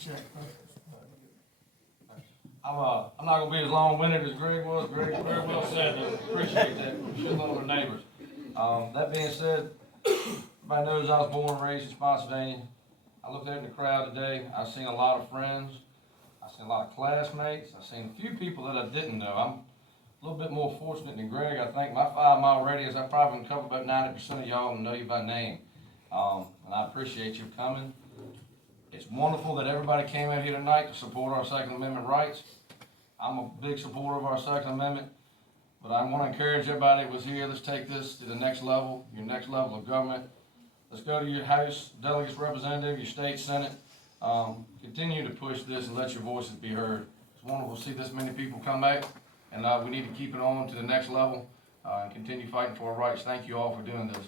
check. I'm not gonna be as long-winded as Greg was. Greg very well said, and appreciate that. Shitload of our neighbors. That being said, everybody knows I was born and raised in Spotsylvania. I looked out in the crowd today. I seen a lot of friends. I seen a lot of classmates. I seen a few people that I didn't know. I'm a little bit more fortunate than Greg. I think my 5-mile radius, I probably can cover about 90% of y'all and know you by name. And I appreciate you coming. It's wonderful that everybody came out here tonight to support our Second Amendment rights. I'm a big supporter of our Second Amendment, but I want to encourage everybody that was here, let's take this to the next level, your next level of government. Let's go to your House Delegates Representative, your state Senate. Continue to push this and let your voices be heard. It's wonderful to see this many people come out, and we need to keep it on to the next level and continue fighting for our rights. Thank you all for doing this.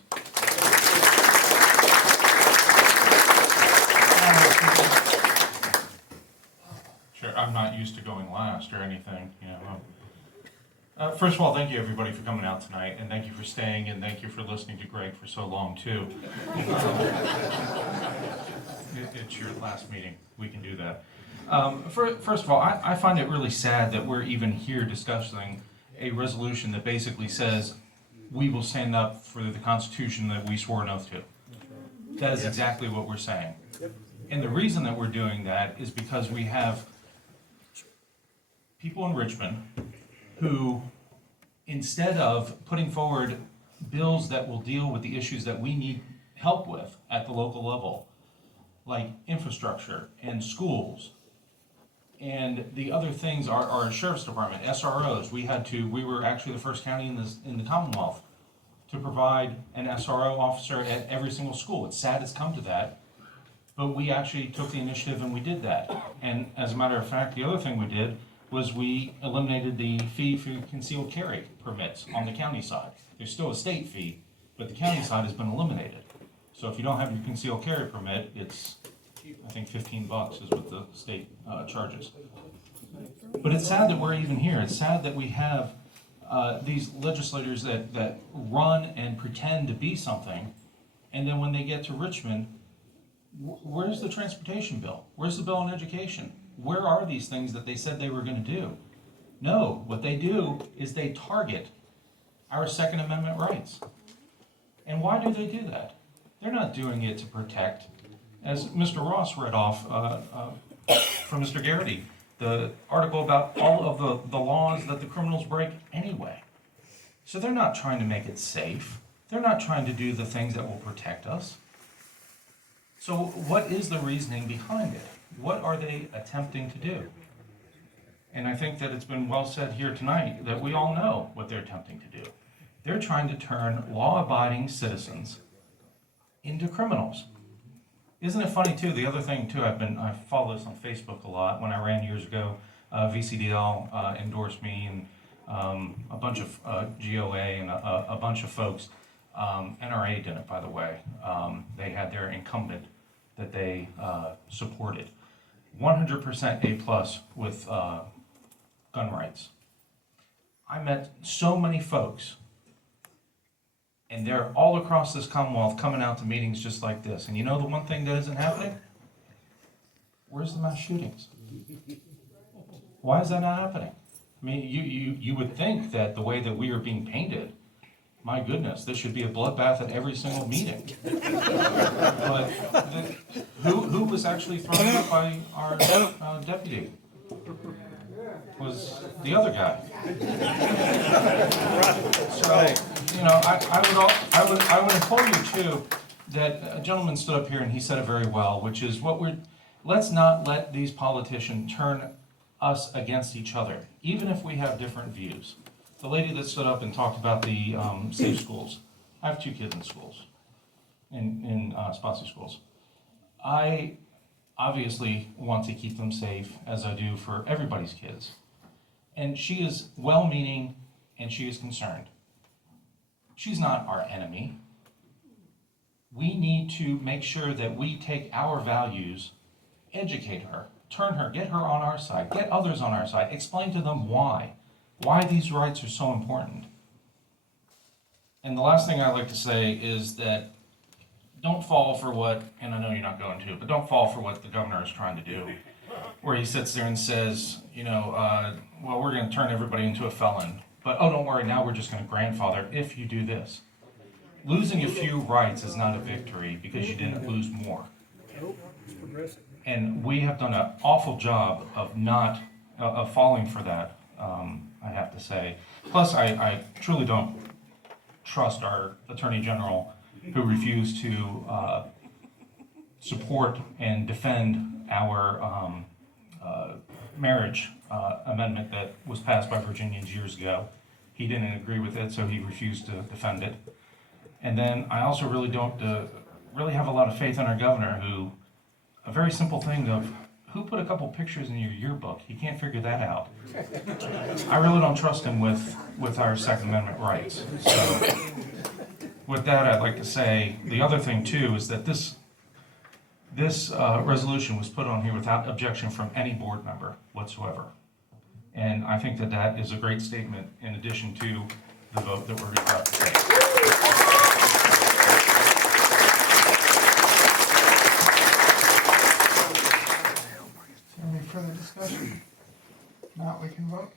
Sure, I'm not used to going last or anything, you know. First of all, thank you everybody for coming out tonight, and thank you for staying, and thank you for listening to Greg for so long too. It's your last meeting, we can do that. First of all, I find it really sad that we're even here discussing a resolution that basically says we will stand up for the Constitution that we swore an oath to. That is exactly what we're saying. And the reason that we're doing that is because we have people in Richmond who, instead of putting forward bills that will deal with the issues that we need help with at the local level, like infrastructure and schools, and the other things, our sheriff's department, SROs, we were actually the first county in the Commonwealth to provide an SRO officer at every single school. It's sad it's come to that, but we actually took the initiative and we did that. And as a matter of fact, the other thing we did was we eliminated the fee for concealed carry permits on the county side. There's still a state fee, but the county side has been eliminated. So if you don't have your concealed carry permit, it's, I think, $15 is what the state charges. But it's sad that we're even here. It's sad that we have these legislators that run and pretend to be something, and then when they get to Richmond, where's the transportation bill? Where's the bill on education? Where are these things that they said they were going to do? No, what they do is they target our Second Amendment rights. And why do they do that? They're not doing it to protect, as Mr. Ross read off from Mr. Garrity, the article about all of the laws that the criminals break anyway. So they're not trying to make it safe. They're not trying to do the things that will protect us. So what is the reasoning behind it? What are they attempting to do? And I think that it's been well said here tonight that we all know what they're attempting to do. They're trying to turn law-abiding citizens into criminals. Isn't it funny too? The other thing too, I follow this on Facebook a lot. When I ran years ago, VCDL endorsed me, and a bunch of GOA and a bunch of folks. NRA did it, by the way. They had their incumbent that they supported. 100% A+ with gun rights. I met so many folks, and they're all across this Commonwealth coming out to meetings just like this. And you know the one thing that isn't happening? Where's the mass shootings? Why is that not happening? I mean, you would think that the way that we are being painted, my goodness, this should be a bloodbath at every single meeting. But who was actually thrown out by our deputy? Was the other guy. So, you know, I would implore you too that a gentleman stood up here and he said it very well, which is let's not let these politicians turn us against each other, even if we have different views. The lady that stood up and talked about the safe schools. I have 2 kids in schools, in Spotsy schools. I obviously want to keep them safe, as I do for everybody's kids. And she is well-meaning, and she is concerned. She's not our enemy. We need to make sure that we take our values, educate her, turn her, get her on our side, get others on our side, explain to them why these rights are so important. And the last thing I'd like to say is that don't fall for what, and I know you're not going to, but don't fall for what the governor is trying to do. Where he sits there and says, well, we're gonna turn everybody into a felon, but oh, don't worry, now we're just gonna grandfather if you do this. Losing a few rights is not a victory because you didn't lose more. And we have done an awful job of not, of falling for that, I have to say. Plus, I truly don't trust our Attorney General who refused to support and defend our marriage amendment that was passed by Virginians years ago. He didn't agree with it, so he refused to defend it. And then I also really don't really have a lot of faith in our governor, who, a very simple thing of, who put a couple pictures in your yearbook? He can't figure that out. I really don't trust him with our Second Amendment rights. So with that, I'd like to say, the other thing too is that this resolution was put on here without objection from any board member whatsoever. And I think that that is a great statement in addition to the vote that we're about to take. Is there any further discussion? Not, we can vote.